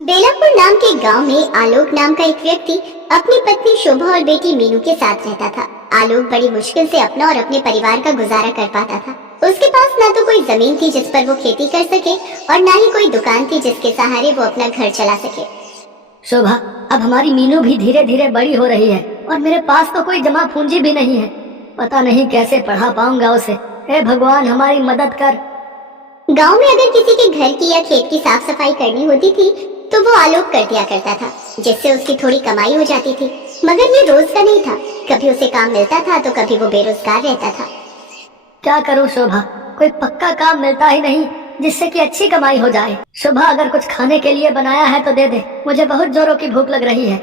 बेलापुर नाम के गांव में आलोक नाम का एक व्यक्ति अपनी पत्नी शोभा और बेटी मीनू के साथ रहता था। आलोक बड़ी मुश्किल से अपना और अपने परिवार का गुजारा कर पाता था। उसके पास ना तो कोई जमीन थी जिस पर वो खेती कर सके और ना ही कोई दुकान थी जिसके सहारे वो अपना घर चला सके। शोभा, अब हमारी मीनू भी धीरे धीरे बड़ी हो रही है और मेरे पास तो कोई जमा पूंजी भी नहीं है। पता नहीं कैसे पढ़ा पाऊंगा उसे। हे भगवान, हमारी मदद कर। गाँव में अगर किसी के घर की या खेत की साफ सफाई करनी होती थी तो वो आलोक कर दिया करता था, जिससे उसकी थोड़ी कमाई हो जाती थी। मगर ये रोज का नहीं था, कभी उसे काम मिलता था तो कभी वो बेरोजगार रहता था। क्या करूं शोभा, कोई पक्का काम मिलता ही नहीं जिससे कि अच्छी कमाई हो जाए। शोभा, अगर कुछ खाने के लिए बनाया है तो दे दे, मुझे बहुत जोरों की भूख लग रही है।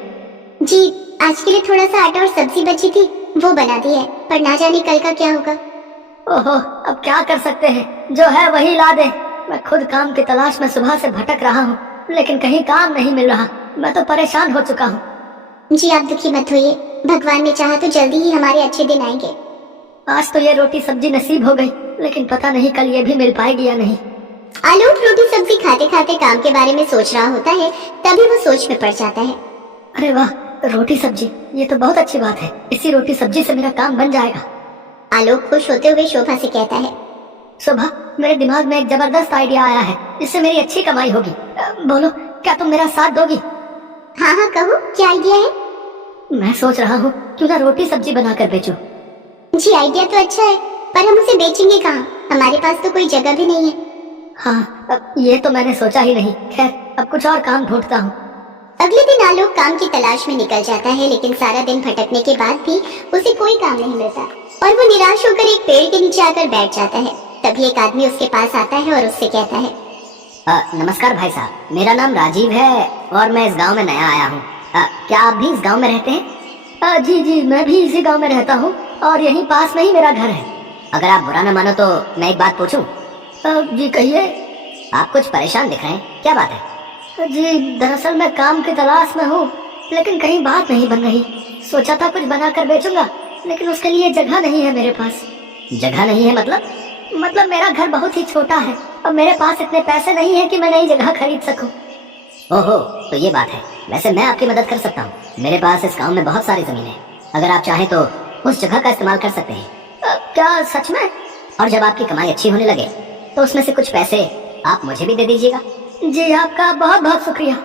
जी, आज के लिए थोड़ा सा आटा और सब्जी बची थी, वो बना दी है, पर ना जाने कल का क्या होगा। ओहो, अब क्या कर सकते हैं, जो है वही ला दे। मैं खुद काम की तलाश में सुबह से भटक रहा हूँ, लेकिन कहीं काम नहीं मिल रहा। मैं तो परेशान हो चुका हूँ। जी, आप दुखी मत होइए, भगवान ने चाहा तो जल्दी ही हमारे अच्छे दिन आएंगे। आज तो ये रोटी सब्जी नसीब हो गई, लेकिन पता नहीं कल ये भी मिल पाएगी या नहीं। आलोक रोटी सब्जी खाते खाते काम के बारे में सोच रहा होता है, तभी वो सोच में पड़ जाता है। अरे वाह, रोटी सब्जी, ये तो बहुत अच्छी बात है। इसी रोटी सब्जी से मेरा काम बन जाएगा। आलोक खुश होते हुए शोभा से कहता है, शोभा, मेरे दिमाग में एक जबरदस्त आइडिया आया है, जिससे मेरी अच्छी कमाई होगी। बोलो, क्या तुम मेरा साथ दोगी? हाँ हाँ कहो, क्या आइडिया है? मैं सोच रहा हूँ क्यों ना रोटी सब्जी बनाकर बेचूं। जी, आइडिया तो अच्छा है, पर हम उसे बेचेंगे कहाँ? हमारे पास तो कोई जगह भी नहीं है। हाँ, अब ये तो मैंने सोचा ही नहीं। खैर, अब कुछ और काम ढूंढता हूँ। अगले दिन आलोक काम की तलाश में निकल जाता है, लेकिन सारा दिन भटकने के बाद भी उसे कोई काम नहीं मिलता और वो निराश होकर एक पेड़ के नीचे आकर बैठ जाता है। तभी एक आदमी उसके पास आता है और उससे कहता है, नमस्कार भाई साहब, मेरा नाम राजीव है और मैं इस गांव में नया आया हूँ। क्या आप भी इस गांव में रहते हैं? जी जी, मैं भी इसी गांव में रहता हूँ और यहीं पास में ही मेरा घर है। अगर आप बुरा न मानो तो मैं एक बात पूछूं? जी कहिए। आप कुछ परेशान दिख रहे हैं, क्या बात है? जी, दरअसल मैं काम की तलाश में हूँ, लेकिन कहीं बात नहीं बन रही। सोचा था कुछ बनाकर बेचूंगा, लेकिन उसके लिए जगह नहीं है मेरे पास। जगह नहीं है मतलब मेरा घर बहुत ही छोटा है और मेरे पास इतने पैसे नहीं है कि मैं नई जगह खरीद सकूं। ओहो, तो ये बात है। वैसे मैं आपकी मदद कर सकता हूँ। मेरे पास इस गांव में बहुत सारी जमीन है। अगर आप चाहें तो उस जगह का इस्तेमाल कर सकते हैं। क्या सच में? और जब आपकी कमाई अच्छी होने लगे तो उसमें से कुछ पैसे आप मुझे भी दे दीजिएगा। जी, आपका बहुत बहुत शुक्रिया।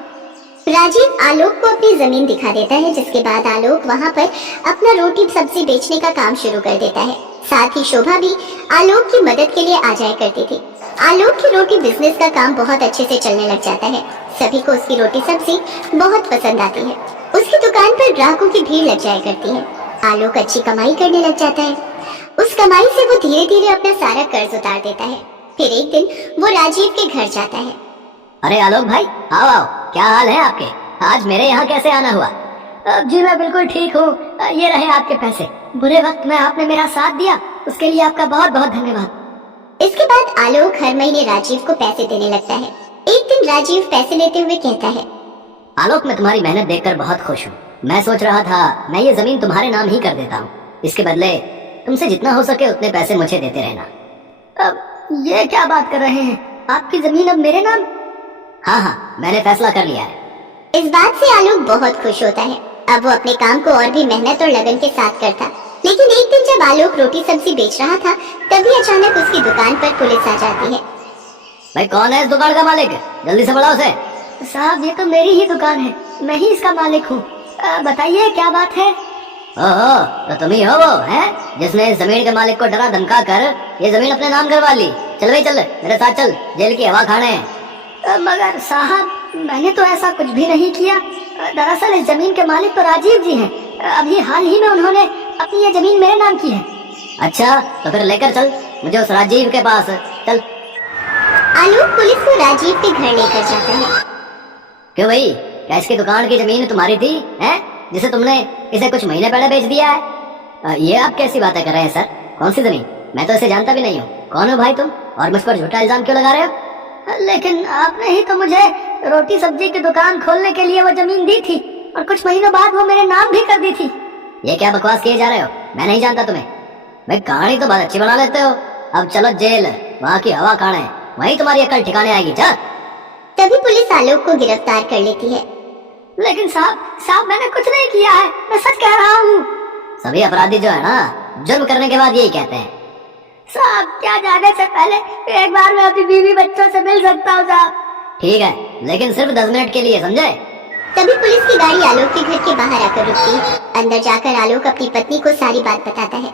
राजीव आलोक को अपनी जमीन दिखा देता है, जिसके बाद आलोक वहाँ पर अपना रोटी सब्जी बेचने का काम शुरू कर देता है। साथ ही शोभा भी आलोक की मदद के लिए आ जाया करती थी। आलोक की रोटी बिजनेस का काम बहुत अच्छे से चलने लग जाता है। सभी को उसकी रोटी सब्जी बहुत पसंद आती है। उसकी दुकान पर ग्राहकों की भीड़ लग जाया करती है। आलोक अच्छी कमाई करने लग जाता है। उस कमाई से वो धीरे धीरे अपना सारा कर्ज उतार देता है। फिर एक दिन वो राजीव के घर जाता है। अरे आलोक भाई, आओ आओ, क्या हाल है आपके? आज मेरे यहाँ कैसे आना हुआ? जी मैं बिल्कुल ठीक हूँ। ये रहे आपके पैसे। बुरे वक्त में आपने मेरा साथ दिया, उसके लिए आपका बहुत बहुत धन्यवाद। इसके बाद आलोक हर महीने राजीव को पैसे देने लगता है। एक दिन राजीव पैसे लेते हुए कहता है, आलोक, मैं तुम्हारी मेहनत देखकर बहुत खुश हूँ। मैं सोच रहा था मैं ये जमीन तुम्हारे नाम ही कर देता हूँ। इसके बदले तुमसे जितना हो सके उतने पैसे मुझे देते रहना। अब ये क्या बात कर रहे हैं? आपकी जमीन अब मेरे नाम? हाँ, मैंने फैसला कर लिया है। इस बात से आलोक बहुत खुश होता है। अब वो अपने काम को और भी मेहनत और लगन के साथ करता। लेकिन एक दिन जब आलोक रोटी सब्जी बेच रहा था, तभी अचानक उसकी दुकान पर पुलिस आ जाती है। भाई, कौन है इस दुकान का मालिक? जल्दी से बुलाओ उसे। साहब, ये तो मेरी ही दुकान है, मैं ही इसका मालिक हूँ। बताइए क्या बात है? ओहो, तो तुम ही हो वो हैं जिसने इस जमीन के मालिक को डरा धमका कर ये जमीन अपने नाम करवा ली। चल भाई चल, मेरे साथ चल, जेल की हवा खाने। मगर साहब, मैंने तो ऐसा कुछ भी नहीं किया। दरअसल इस जमीन के मालिक तो राजीव जी हैं। अभी हाल ही में उन्होंने अपनी ये जमीन मेरे नाम की है। अच्छा, तो फिर लेकर चल मुझे उस राजीव के पास। चल। आलोक पुलिस को राजीव के घर लेकर जाता है। क्यों भाई, क्या इसकी दुकान की जमीन तुम्हारी थी हैं, जिसे तुमने इसे कुछ महीने पहले बेच दिया है? ये आप कैसी बातें कर रहे हैं सर? कौन सी जमीन? मैं तो इसे जानता भी नहीं हूँ। कौन हो भाई तुम, और मुझ पर झूठा इल्जाम क्यों लगा रहे हो? लेकिन आपने ही तो मुझे रोटी सब्जी की दुकान खोलने के लिए वो जमीन दी थी और कुछ महीनों बाद वो मेरे नाम भी कर दी थी। ये क्या बकवास किए जा रहे हो? मैं नहीं जानता तुम्हें। भाई, कहानी तो बहुत अच्छी बना लेते हो। अब चलो जेल, वहाँ की हवा खाने, वहीं तुम्हारी अकल ठिकाने आएगी। जा। तभी पुलिस आलोक को गिरफ्तार कर लेती है। लेकिन साहब मैंने कुछ नहीं किया है, मैं सच कह रहा हूँ। सभी अपराधी जो है ना, जुर्म करने के बाद यही कहते हैं। साहब क्या जाने से पहले एक बार मैं अपनी बीवी बच्चों से मिल सकता हूँ साहब। ठीक है, लेकिन सिर्फ 10 मिनट के लिए, समझे? तभी पुलिस की गाड़ी आलोक के घर के बाहर आकर रुकती है। अंदर जाकर आलोक अपनी पत्नी को सारी बात बताता है।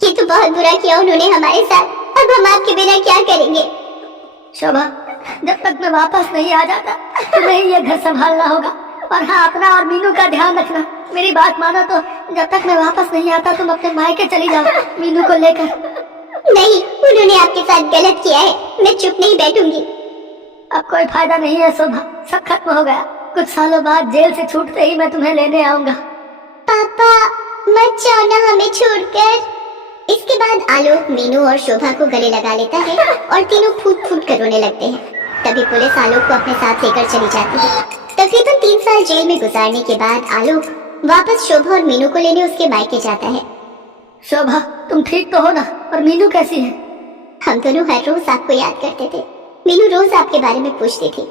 ये तो बहुत बुरा किया उन्होंने हमारे साथ, अब हम आपके बिना क्या करेंगे? शोभा, जब तक मैं वापस नहीं आ जाता तुम्हें ही ये घर संभालना होगा। और हाँ, अपना और मीनू का ध्यान रखना। मेरी बात मानो तो जब तक मैं वापस नहीं आता तुम अपने मायके चली जाओ मीनू को लेकर। नहीं, उन्होंने आपके साथ गलत किया है, मैं चुप नहीं बैठूंगी। अब कोई फायदा नहीं है शोभा, सब खत्म हो गया। कुछ सालों बाद जेल से छूटते ही मैं तुम्हें लेने आऊंगा। पापा मत जाओ ना हमें छोड़कर। इसके बाद आलोक मीनू और शोभा को गले लगा लेता है और तीनों फूट फूट कर रोने लगते हैं। तभी पुलिस आलोक को अपने साथ लेकर चली जाती है। तकरीबन 3 साल जेल में गुजारने के बाद आलोक वापस शोभा और मीनू को लेने उसके मायके जाता है। शोभा, तुम ठीक तो हो ना? और मीनू कैसी है? हम दोनों हर रोज आपको याद करते थे। मीनू रोज आपके बारे में पूछती थी।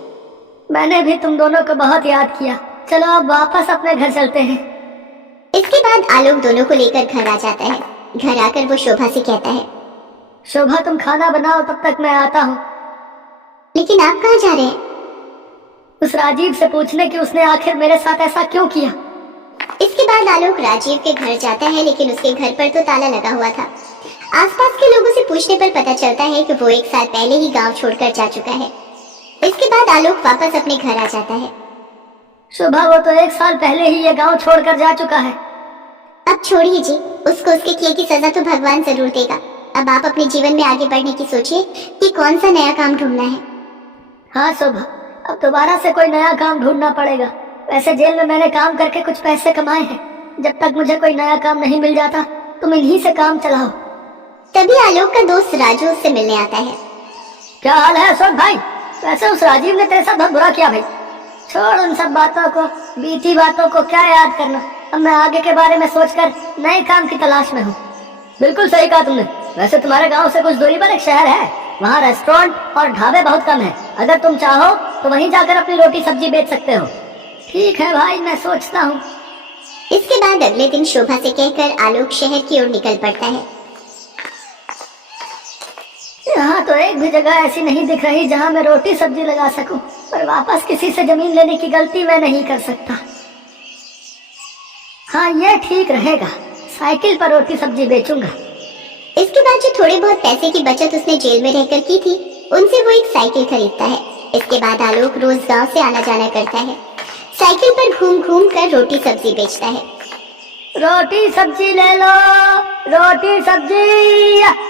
मैंने भी तुम दोनों को बहुत याद किया। चलो अब वापस अपने घर चलते हैं। इसके बाद आलोक दोनों को लेकर घर आ जाता है। घर आकर वो शोभा से कहता है, शोभा तुम खाना बनाओ, तब तक मैं आता हूँ। लेकिन आप कहाँ जा रहे हैं? उस राजीव से पूछने कि उसने आखिर मेरे साथ ऐसा क्यों किया। इसके बाद आलोक राजीव के घर जाता है, लेकिन उसके घर पर तो ताला लगा हुआ था। आसपास के लोगों से पूछने पर पता चलता है कि वो 1 साल पहले ही गांव छोड़कर जा चुका है। इसके बाद आलोक वापस अपने घर आ जाता है। शोभा, वो तो 1 साल पहले ही ये गांव छोड़कर जा चुका है। अब छोड़िए जी, उसको उसके किए की सजा तो भगवान जरूर देगा। अब आप अपने जीवन में आगे बढ़ने की सोचिए कि कौन सा नया काम ढूंढना है। हाँ शोभा, अब दोबारा से कोई नया काम ढूंढना पड़ेगा। वैसे जेल में मैंने काम करके कुछ पैसे कमाए हैं। जब तक मुझे कोई नया काम नहीं मिल जाता तुम इन्हीं से काम चलाओ। तभी आलोक का दोस्त राजू उससे मिलने आता है। क्या हाल है अशोक भाई? वैसे उस राजीव ने तेरे साथ बहुत बुरा किया भाई। छोड़ उन सब बातों को, बीती बातों को क्या याद करना। अब मैं आगे के बारे में सोचकर नए काम की तलाश में हूँ। बिल्कुल सही कहा तुमने। वैसे तुम्हारे गांव से कुछ दूरी पर एक शहर है, वहाँ रेस्टोरेंट और ढाबे बहुत कम है। अगर तुम चाहो तो वहीं जाकर अपनी रोटी सब्जी बेच सकते हो। ठीक है भाई, मैं सोचता हूँ। इसके बाद अगले दिन शोभा से कहकर आलोक शहर की ओर निकल पड़ता है। यहाँ तो एक भी जगह ऐसी नहीं दिख रही जहाँ मैं रोटी सब्जी लगा सकूं, पर वापस किसी से जमीन लेने की गलती मैं नहीं कर सकता। हाँ, ये ठीक रहेगा, साइकिल पर रोटी सब्जी बेचूंगा। इसके बाद जो थोड़े बहुत पैसे की बचत उसने जेल में रहकर की थी, उनसे वो एक साइकिल खरीदता है। इसके बाद आलोक रोज गांव से आना जाना करता है। साइकिल पर घूम घूम कर रोटी सब्जी बेचता है। रोटी सब्जी ले लो, रोटी सब्जी।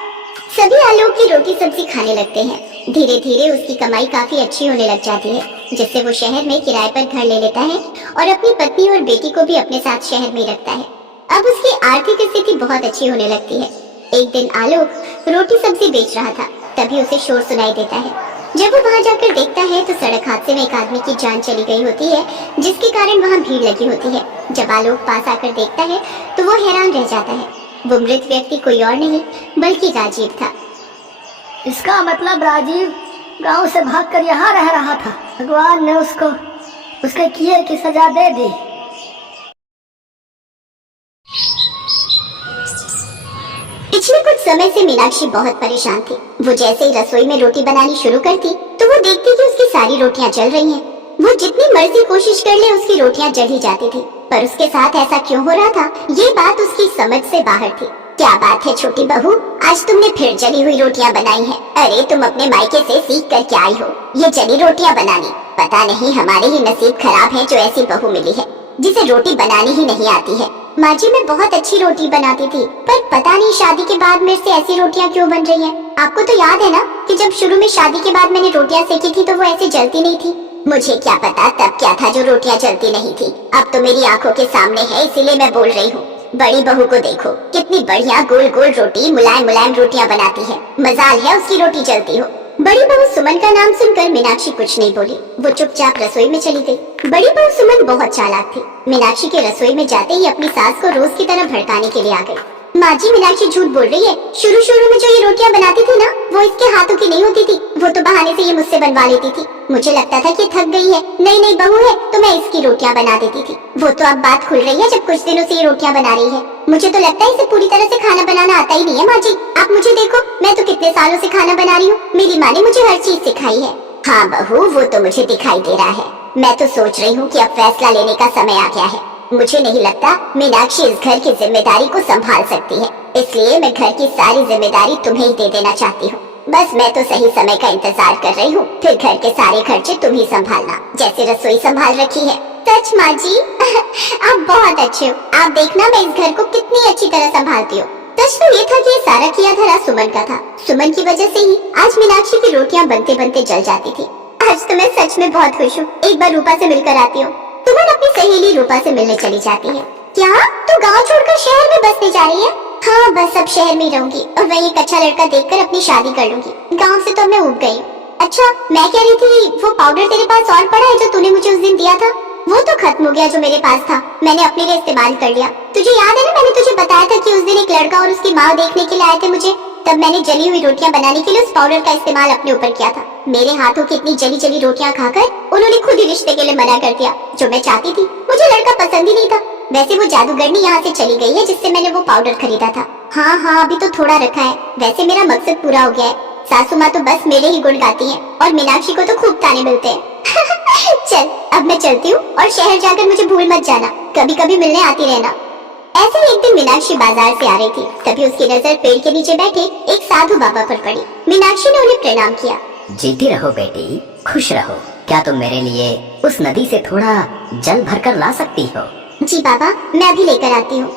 सभी आलोक की रोटी सब्जी खाने लगते हैं। धीरे धीरे उसकी कमाई काफी अच्छी होने लग जाती है, जिससे वो शहर में किराए पर घर ले लेता है और अपनी पत्नी और बेटी को भी अपने साथ शहर में रखता है। अब उसकी आर्थिक स्थिति बहुत अच्छी होने लगती है। एक दिन आलोक रोटी सब्जी बेच रहा था, तभी उसे शोर सुनाई देता है। जब वो वहाँ जाकर देखता है तो सड़क हादसे में एक आदमी की जान चली गई होती है, जिसके कारण वहाँ भीड़ लगी होती है। जब आलोक पास आकर देखता है तो वो हैरान रह जाता है। वो मृत व्यक्ति कोई और नहीं बल्कि राजीव था। इसका मतलब राजीव गांव से भागकर यहाँ रह रहा था। भगवान ने उसको उसके किए की सजा दे दी। पिछले कुछ समय से मीनाक्षी बहुत परेशान थी। वो जैसे ही रसोई में रोटी बनानी शुरू करती तो वो देखती कि उसकी सारी रोटियां जल रही हैं। वो जितनी मर्जी कोशिश कर ले उसकी रोटियां जल ही जाती थी, पर उसके साथ ऐसा क्यों हो रहा था, ये बात उसकी समझ से बाहर थी। क्या बात है छोटी बहू, आज तुमने फिर जली हुई रोटियां बनाई हैं। अरे तुम अपने मायके से सीख कर क्या आई हो ये जली रोटियां बनानी। पता नहीं हमारे ही नसीब खराब है जो ऐसी बहू मिली है जिसे रोटी बनानी ही नहीं आती है। माँ जी, मैं बहुत अच्छी रोटी बनाती थी, पर पता नहीं शादी के बाद मेरे से ऐसी रोटियां क्यों बन रही हैं। आपको तो याद है ना कि जब शुरू में शादी के बाद मैंने रोटियां सेकी थी तो वो ऐसे जलती नहीं थी। मुझे क्या पता तब क्या था जो रोटियां जलती नहीं थी। अब तो मेरी आंखों के सामने है, इसीलिए मैं बोल रही हूँ। बड़ी बहू को देखो, कितनी बढ़िया गोल गोल रोटी, मुलायम मुलायम रोटियां बनाती है। मजाल है उसकी रोटी जलती हो। बड़ी बहू सुमन का नाम सुनकर मीनाक्षी कुछ नहीं बोली। वो चुपचाप रसोई में चली गई। बड़ी बहू सुमन बहुत चालाक थी। मीनाक्षी के रसोई में जाते ही अपनी सास को रोज की तरह भड़काने के लिए आ गई। माँ जी, मीनाक्षी झूठ बोल रही है। शुरू शुरू में जो ये रोटियां बनाती थी ना, वो इसके हाथों की नहीं होती थी। वो तो बहाने से ये मुझसे बनवा लेती थी। मुझे लगता था कि थक गई है, नई नई बहू है, तो मैं इसकी रोटियां बना देती थी। वो तो अब बात खुल रही है जब कुछ दिनों से ये रोटियां बना रही है। मुझे तो लगता है इसे पूरी तरह से खाना बनाना आता ही नहीं है। माँ जी, आप मुझे देखो, मैं तो कितने सालों से खाना बना रही हूँ। मेरी माँ ने मुझे हर चीज सिखाई है। हाँ बहू, वो तो मुझे दिखाई दे रहा है। मैं तो सोच रही हूँ कि अब फैसला लेने का समय आ गया है। मुझे नहीं लगता मीनाक्षी इस घर की जिम्मेदारी को संभाल सकती है, इसलिए मैं घर की सारी जिम्मेदारी तुम्हें ही दे देना चाहती हूँ। बस मैं तो सही समय का इंतजार कर रही हूँ, फिर घर के सारे खर्चे तुम ही संभालना, जैसे रसोई संभाल रखी है। सच माँ जी, आप बहुत अच्छे हो। आप देखना मैं इस घर को कितनी अच्छी तरह संभालती हूँ। सच तो ये था कि ये सारा किया धरा सुमन का था। सुमन की वजह से ही आज मीनाक्षी की रोटियां बनते बनते जल जाती थी। आज तो मैं सच में बहुत खुश हूँ। एक बार रूपा से मिलकर आती हूँ। सुमन अपनी सहेली रूपा से मिलने चली जाती है। क्या तू गांव छोड़कर शहर में बसने जा रही है? हाँ, बस अब शहर में रहूंगी और वहीं एक अच्छा लड़का देखकर अपनी शादी कर लूंगी। गांव से तो मैं ऊब गई हूँ। अच्छा, मैं कह रही थी, वो पाउडर तेरे पास और पड़ा है जो तूने मुझे उस दिन दिया था? वो तो खत्म हो गया जो मेरे पास था, मैंने अपने लिए इस्तेमाल कर लिया। तुझे याद है ना, मैंने तुझे बताया था कि उस दिन एक लड़का और उसकी माँ देखने के लिए आए थे मुझे। तब मैंने जली हुई रोटियां बनाने के लिए उस पाउडर का इस्तेमाल अपने ऊपर किया था। मेरे हाथों की इतनी जली जली रोटियां खाकर उन्होंने खुद ही रिश्ते के लिए मना कर दिया। जो मैं चाहती थी, मुझे लड़का पसंद ही नहीं था। वैसे वो जादूगरनी यहाँ से चली गई है जिससे मैंने वो पाउडर खरीदा था। हाँ, अभी तो थोड़ा रखा है। वैसे मेरा मकसद पूरा हो गया है। सासू माँ तो बस मेरे ही गुण गाती हैं और मीनाक्षी को तो खूब ताने मिलते हैं। चल, अब मैं चलती हूँ और शहर जाकर मुझे भूल मत जाना। कभी कभी मिलने आती रहना। ऐसे ही एक दिन मीनाक्षी बाजार से आ रही थी, तभी उसकी नजर पेड़ के नीचे बैठे एक साधु बाबा पर पड़ी। मीनाक्षी ने उन्हें प्रणाम किया। जीती रहो बेटी, खुश रहो। क्या तुम मेरे लिए उस नदी से थोड़ा जल भरकर ला सकती हो? जी बाबा, मैं अभी लेकर आती हूँ।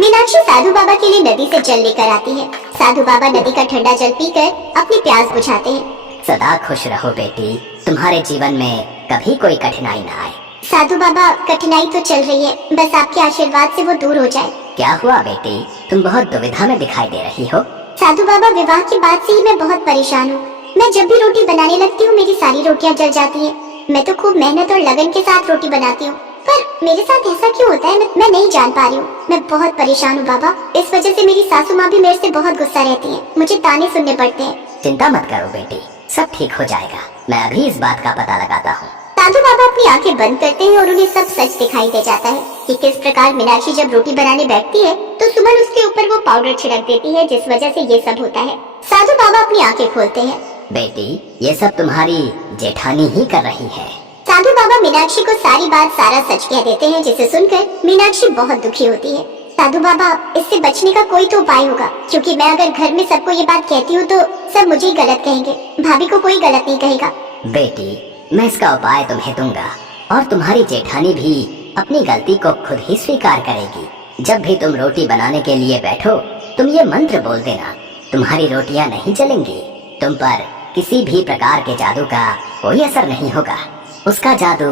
मीनाक्षी साधु बाबा के लिए नदी से जल लेकर आती है। साधु बाबा नदी का ठंडा जल पीकर अपनी प्यास बुझाते हैं। सदा खुश रहो बेटी, तुम्हारे जीवन में कभी कोई कठिनाई न आए। साधु बाबा, कठिनाई तो चल रही है, बस आपके आशीर्वाद से वो दूर हो जाए। क्या हुआ बेटी, तुम बहुत दुविधा में दिखाई दे रही हो। साधु बाबा, विवाह की बात से ही मैं बहुत परेशान हूँ। मैं जब भी रोटी बनाने लगती हूँ मेरी सारी रोटियाँ जल जाती हैं। मैं तो खूब मेहनत और लगन के साथ रोटी बनाती हूँ, पर मेरे साथ ऐसा क्यों होता है मैं नहीं जान पा रही हूँ। मैं बहुत परेशान हूँ बाबा। इस वजह से मेरी सासू माँ भी मेरे से बहुत गुस्सा रहती है। मुझे ताने सुनने पड़ते हैं। चिंता मत करो बेटी, सब ठीक हो जाएगा। मैं अभी इस बात का पता लगाता हूँ। साधु बाबा अपनी आंखें बंद करते हैं और उन्हें सब सच दिखाई दे जाता है कि किस प्रकार मीनाक्षी जब रोटी बनाने बैठती है तो सुमन उसके ऊपर वो पाउडर छिड़क देती है, जिस वजह से ये सब होता है। साधु बाबा अपनी आंखें खोलते हैं। बेटी, ये सब तुम्हारी जेठानी ही कर रही है। साधु बाबा मीनाक्षी को सारी बात सारा सच कह देते हैं, जिसे सुनकर मीनाक्षी बहुत दुखी होती है। साधु बाबा, इससे बचने का कोई तो उपाय होगा, क्योंकि मैं अगर घर में सबको ये बात कहती हूँ तो सब मुझे ही गलत कहेंगे। भाभी को कोई गलत नहीं कहेगा। बेटी, मैं इसका उपाय तुम्हें दूंगा और तुम्हारी जेठानी भी अपनी गलती को खुद ही स्वीकार करेगी। जब भी तुम रोटी बनाने के लिए बैठो, तुम ये मंत्र बोल देना, तुम्हारी रोटियां नहीं जलेंगी। तुम पर किसी भी प्रकार के जादू का कोई असर नहीं होगा। उसका जादू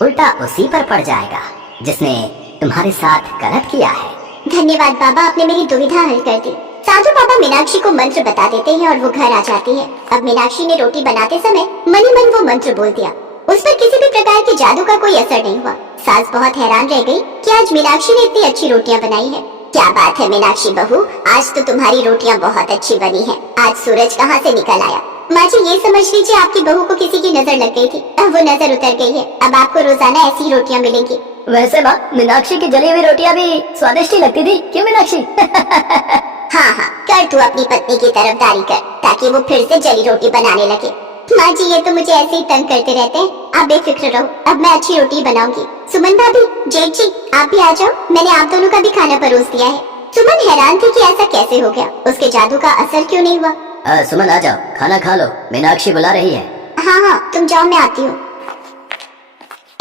उल्टा उसी पर पड़ जाएगा जिसने तुम्हारे साथ गलत किया है। धन्यवाद बाबा, आपने मेरी दुविधा हल कर दी। साधु बाबा मीनाक्षी को मंत्र बता देते हैं और वो घर आ जाती है। अब मीनाक्षी ने रोटी बनाते समय मन ही मन वो मंत्र बोल दिया। उस पर किसी भी प्रकार के जादू का कोई असर नहीं हुआ। सास बहुत हैरान रह गई कि आज मीनाक्षी ने इतनी अच्छी रोटियां बनाई है। क्या बात है मीनाक्षी बहू, आज तो तुम्हारी रोटियां बहुत अच्छी बनी है। आज सूरज कहाँ से निकल आया? माँ जी, ये समझ लीजिए आपकी बहू को किसी की नजर लग गई थी, अब वो नजर उतर गई है। अब आपको रोजाना ऐसी रोटियां मिलेंगी। वैसे माँ, मीनाक्षी की जली हुई रोटियां भी स्वादिष्ट ही लगती थी, क्यों मीनाक्षी? हाँ, कर तू अपनी पत्नी की तरफदारी कर, ताकि वो फिर से जली रोटी बनाने लगे। माँ जी, ये तो मुझे ऐसे ही तंग करते रहते हैं। आप बेफिक्र रहो, अब मैं अच्छी रोटी बनाऊंगी। सुमन भाभी, जेठ जी, आप भी आ जाओ, मैंने आप दोनों का भी खाना परोस दिया है। सुमन हैरान थी कि ऐसा कैसे हो गया, उसके जादू का असर क्यों नहीं हुआ। सुमन आ जाओ, खाना खा लो, मीनाक्षी बुला रही है। हाँ, तुम जाओ, मैं आती हूँ।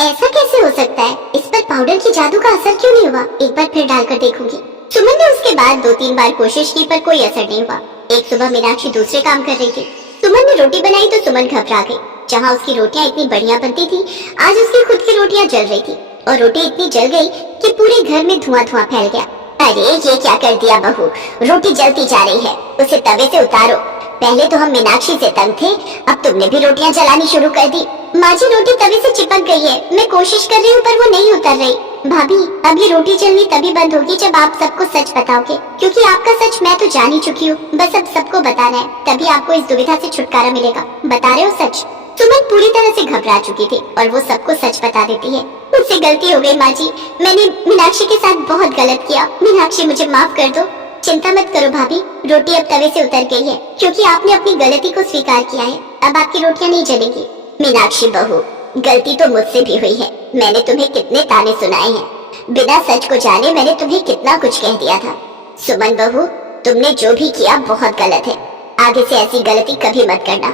ऐसा कैसे हो सकता है? इस पर पाउडर की जादू का असर क्यों नहीं हुआ? एक बार फिर डालकर देखूंगी। सुमन ने उसके बाद 2-3 बार कोशिश की पर कोई असर नहीं हुआ। एक सुबह मीनाक्षी दूसरे काम कर रही थी। सुमन ने रोटी बनाई तो सुमन घबरा गई। जहाँ उसकी रोटियां इतनी बढ़िया बनती थी, आज उसकी खुद की रोटियां जल रही थी और रोटी इतनी जल गई कि पूरे घर में धुआं धुआं फैल गया। अरे ये क्या कर दिया बहू, रोटी जलती जा रही है, उसे तवे से उतारो। पहले तो हम मीनाक्षी से तंग थे, अब तुमने भी रोटियां जलानी शुरू कर दी। माँ जी, रोटी तवे से चिपक गई है, मैं कोशिश कर रही हूँ पर वो नहीं उतर रही। भाभी, अब ये रोटी चलनी तभी बंद होगी जब आप सबको सच बताओगे, क्योंकि आपका सच मैं तो जान ही चुकी हूँ। बस अब सबको बताना है, तभी आपको इस दुविधा से छुटकारा मिलेगा। बता रहे हो सच? सुमन पूरी तरह से घबरा चुकी थी और वो सबको सच बता देती है। मुझसे गलती हो गई माँ जी, मैंने मीनाक्षी के साथ बहुत गलत किया। मीनाक्षी मुझे माफ कर दो। चिंता मत करो भाभी, रोटी अब तवे से उतर गई है, क्योंकि आपने अपनी गलती को स्वीकार किया है। अब आपकी रोटियां नहीं जलेगी। मीनाक्षी बहू, गलती तो मुझसे भी हुई है। मैंने तुम्हें कितने ताने सुनाए हैं, बिना सच को जाने मैंने तुम्हें कितना कुछ कह दिया था। सुमन बहू, तुमने जो भी किया बहुत गलत है। आगे से ऐसी गलती कभी मत करना।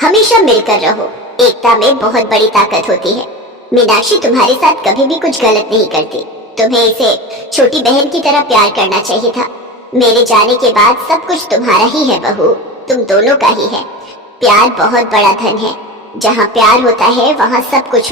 हमेशा मिलकर रहो, एकता में बहुत बड़ी ताकत होती है। मीनाक्षी तुम्हारे साथ कभी भी कुछ गलत नहीं करती। तुम्हें इसे छोटी बहन की तरह प्यार करना चाहिए था। मेरे जाने के बाद सब कुछ तुम्हारा ही है बहू, तुम दोनों का ही है। प्यार बहुत बड़ा धन है, जहाँ प्यार होता है वहाँ सब कुछ